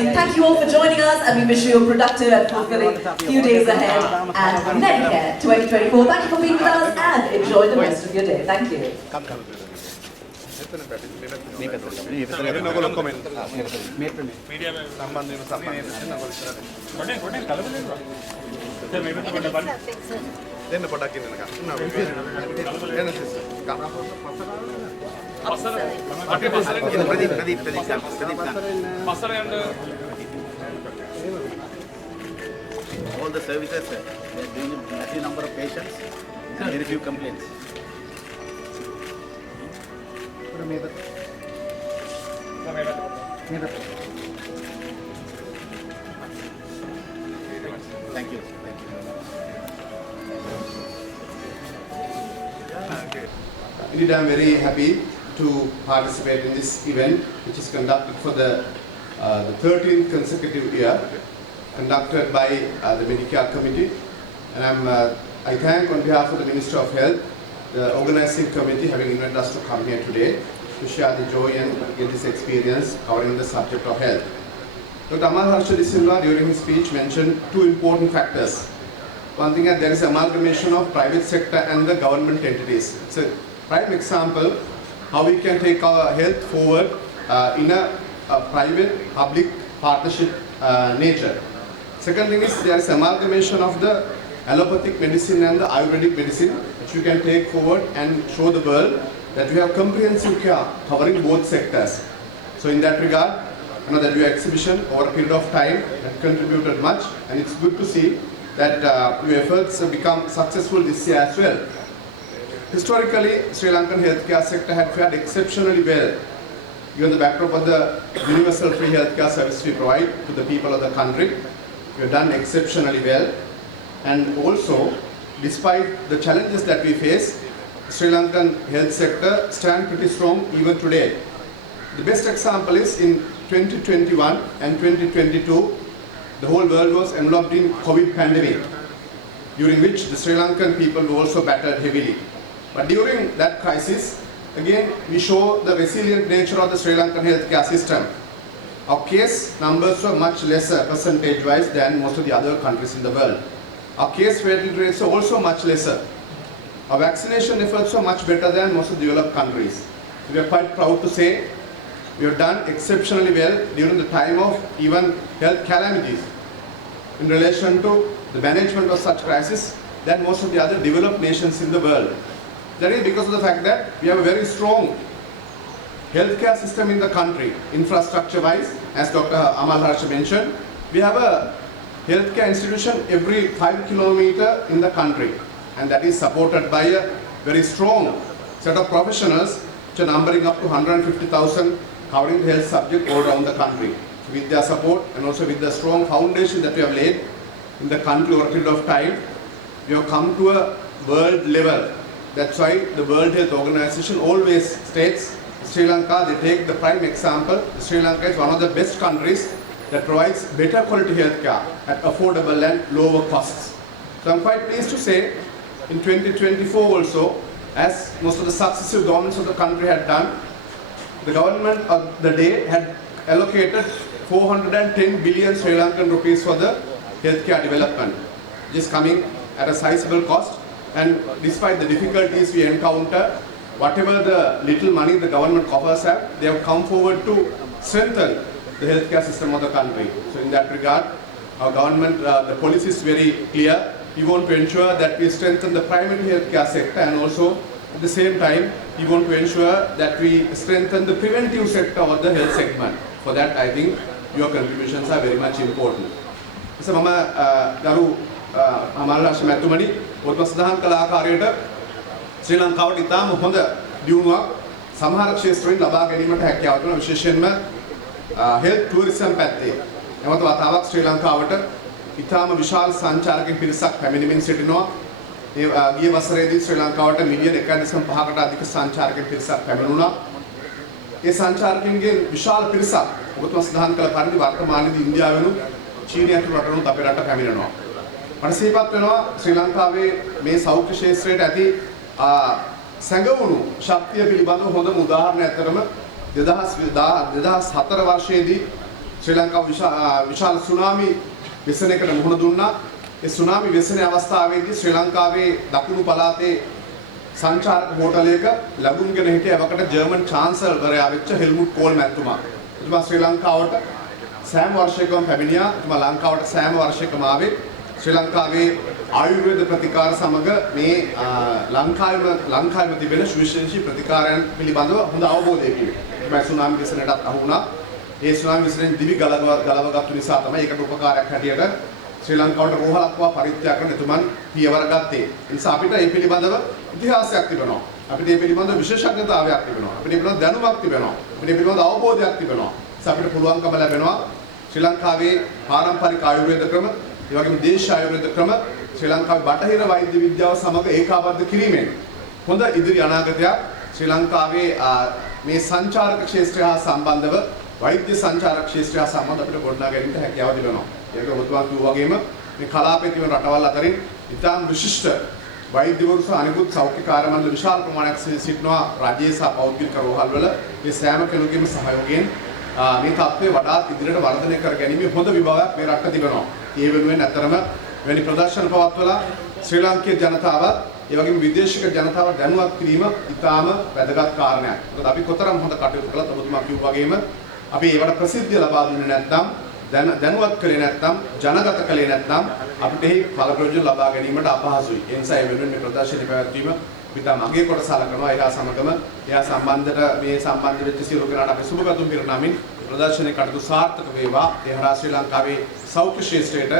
you. Thank you all for joining us, and we wish you a productive and fulfilling few days ahead. And Medicare 2024. Thank you for being with us, and enjoy the rest of your day. Thank you. All the services, they are doing a massive number of patients and very few complaints. Thank you. Indeed, I am very happy to participate in this event, which is conducted for the 13th consecutive year, conducted by the Medicare Committee. And I thank on behalf of the Minister of Health, the organizing committee having invited us to come here today to share the joy and get this experience covering the subject of health. Dr. Amal Harshadi Silva during his speech mentioned two important factors. One thing is there is amalgamation of private sector and the government entities. It's a prime example how we can take our health forward in a private-public partnership nature. Second thing is there is amalgamation of the allopathic medicine and the Ayurvedic medicine, which you can take forward and show the world that we have comprehensive care covering both sectors. So in that regard, that your exhibition over a period of time that contributed much, and it's good to see that your efforts have become successful this year as well. Historically, Sri Lankan healthcare sector had fared exceptionally well, given the backdrop of the universal free healthcare service we provide to the people of the country. We have done exceptionally well, and also, despite the challenges that we face, Sri Lankan health sector stands pretty strong even today. The best example is in 2021 and 2022, the whole world was enveloped in COVID pandemic, during which the Sri Lankan people were also battered heavily. But during that crisis, again, we show the resilient nature of the Sri Lankan healthcare system. Our case numbers were much lesser percentage-wise than most of the other countries in the world. Our case fatality rates are also much lesser. Our vaccination efforts are much better than most of the developed countries. We are quite proud to say we have done exceptionally well during the time of even health calamities in relation to the management of such crises than most of the other developed nations in the world. That is because of the fact that we have a very strong healthcare system in the country, infrastructure-wise, as Dr. Amal Harsha mentioned. We have a healthcare institution every 5 kilometers in the country, and that is supported by a very strong set of professionals which are numbering up to 150,000 covering the health subject all around the country. With their support and also with the strong foundation that we have laid in the country over a period of time, we have come to a world level. That's why the World Health Organization always states Sri Lanka, they take the prime example. Sri Lanka is one of the best countries that provides better quality healthcare at affordable and lower costs. So I'm quite pleased to say in 2024 also, as most of the successive governments of the country had done, the government of the day had allocated 410 billion Sri Lankan rupees for the healthcare development, which is coming at a sizable cost. And despite the difficulties we encounter, whatever the little money the government coffers have, they have come forward to strengthen the healthcare system of the country. So in that regard, our government, the policy is very clear. We want to ensure that we strengthen the primary healthcare sector, and also at the same time, we want to ensure that we strengthen the preventive sector of the health segment. For that, I think your contributions are very much important. So, Garu Amal Harsha Mathumani, ඔබ සඳහන් කළ ආකාරයට ශ්‍රී ලංකාවට ඉතාම හොඳ දියුණුවක් සමහර ක්ෂේත්‍රවලින් ලබා ගැනීමට හැකියාව තියෙනවා, විශේෂයෙන්ම හෙල්ත් ටුවරිසම් පැත්තේ. එමත් වතාවක් ශ්‍රී ලංකාවට ඉතාම විශාල සංචාරක පිරිසක් පැමිණෙමින් සිටිනවා. ඒ ගිය වසරේදී ශ්‍රී ලංකාවට මිලියන 1.5කට අධික සංචාරක පිරිසක් පැමිණුණා. ඒ සංචාරකයන්ගේ විශාල පිරිසක් ඔබතුමා සඳහන් කළ පරිදි වර්තමානයේදී ඉන්දියාවෙනුත් චීනය ඇතුළු රටවලුත් අපේ රටට පැමිණෙනවා. මට සිහිපත් වෙනවා ශ්‍රී ලංකාවේ මේ සෞඛ්‍ය ක්ෂේත්‍රයට ඇති සැඟවුණු ශක්තිය පිළිබඳව හොඳම උදාහරණයක් ඇතරම 2004 වර්ෂයේදී ශ්‍රී ලංකාව විශාල සුනාමි වෙසනයකට මුහුණ දුන්නා. ඒ සුනාමි වෙසනේ අවස්ථාවේදී ශ්‍රී ලංකාවේ දකුණු පළාතේ සංචාරක හෝටලයක ලැබුම්ගෙන හිටිය එවකට ජර්මන් චාන්සලර්වරයා වෙච්ච හෙල්මුට් කෝල් මැතිතුමා. එතුමා ශ්‍රී ලංකාවට සෑම වර්ෂයකම පැමිණියා. එතුමා ලංකාවට සෑම වර්ෂයකම ආවේ. ශ්‍රී ලංකාවේ ආයුර්වේද ප්‍රතිකාර සමග මේ ලංකාවේ තිබෙන සුවිශේෂී ප්‍රතිකාරයන් පිළිබඳව හොඳ අවබෝධයකින් එතුමා සුනාමි වෙසනටත් අහු වුණා. ඒ සුනාමි වෙසනෙන් දිවි ගලවගත්තු නිසා තමයි ඒකට උපකාරයක් හැටියට ශ්‍රී ලංකාවට රෝහලක්වා පරිත්‍යාග කරන එතුමන් පියවර ගත්තේ. ඒ නිසා අපිට මේ පිළිබඳව ඉතිහාසයක් තිබෙනවා. අපිට මේ පිළිබඳව විශේෂඥතාවයක් තිබෙනවා. අපිට මේ පිළිබඳව දැනුමක් තිබෙනවා. අපිට මේ පිළිබඳව අවබෝධයක් තිබෙනවා. ඒ නිසා අපිට පුළුවන්කම ලැබෙනවා ශ්‍රී ලංකාවේ පාරම්පරික ආයුර්වේද ක්‍රම, ඒ වගේම දේශීය ආයුර්වේද ක්‍රම ශ්‍රී ලංකාවේ බටහිර වෛද්‍ය විද්‍යාව සමග ඒකාබද්ධ කිරීමෙන් හොඳ ඉදිරි අනාගතයක් ශ්‍රී ලංකාවේ මේ සංචාරක ක්ෂේත්‍රය හා සම්බන්ධව වෛද්‍ය සංචාරක ක්ෂේත්‍රය හා සම්බන්ධ අපිට ගොඩනගා ගැනීමට හැකියාව තිබෙනවා. ඒක ඔබතුමා කිව්වා වගේම මේ කලාපයේ තියෙන රටවල් අතරින් ඉතාම විශිෂ්ට වෛද්‍යවරු සහ අනිකුත් සෞඛ්‍ය කාර්ය මණ්ඩල විශාල ප්‍රමාණයක් සිටිනවා රාජ්‍ය සහ පෞද්ගලික රෝහල් වල. මේ සෑම කෙනෙකුගේම සහයෝගයෙන් මේ තත්ත්වය වඩාත් ඉදිරියට වර්ධනය කර ගැනීමේ හොඳ විභවයක් මේ රටට තිබෙනවා. ඒ වෙනුවෙන් ඇත්තරම වෙනි ප්‍රදර්ශන පවත්වලා ශ්‍රී ලාංකේය ජනතාව ඒ වගේම විදේශික ජනතාව දැනුවත් කිරීම ඉතාම වැදගත් කාරණයක්. මොකද අපි කොතරම් හොඳ කටයුතු කළත් ඔබතුමා කිව්වා වගේම අපි ඒවට ප්‍රසිද්ධිය ලබා දුන්නේ නැත්නම් දැනුවත් කළේ නැත්නම් ජනගත කළේ නැත්නම් අපිට එහි ඵල ප්‍රයෝජන ලබා ගැනීමට අපහසුයි. ඒ නිසා ඒ වෙනුවෙන් මේ ප්‍රදර්ශනය පැවැත්වීම පිටා මගේ කොට සලකනවා. එහා සමගම එහා සම්බන්ධ වෙච්ච සියලු කෙනාට අපි සුබ පැතුම් පිරිනමින් ප්‍රදර්ශනයේ කටයුතු සාර්ථක වේවා. ඒ හරහා ශ්‍රී ලංකාවේ සෞඛ්‍ය ශාස්ත්‍රයට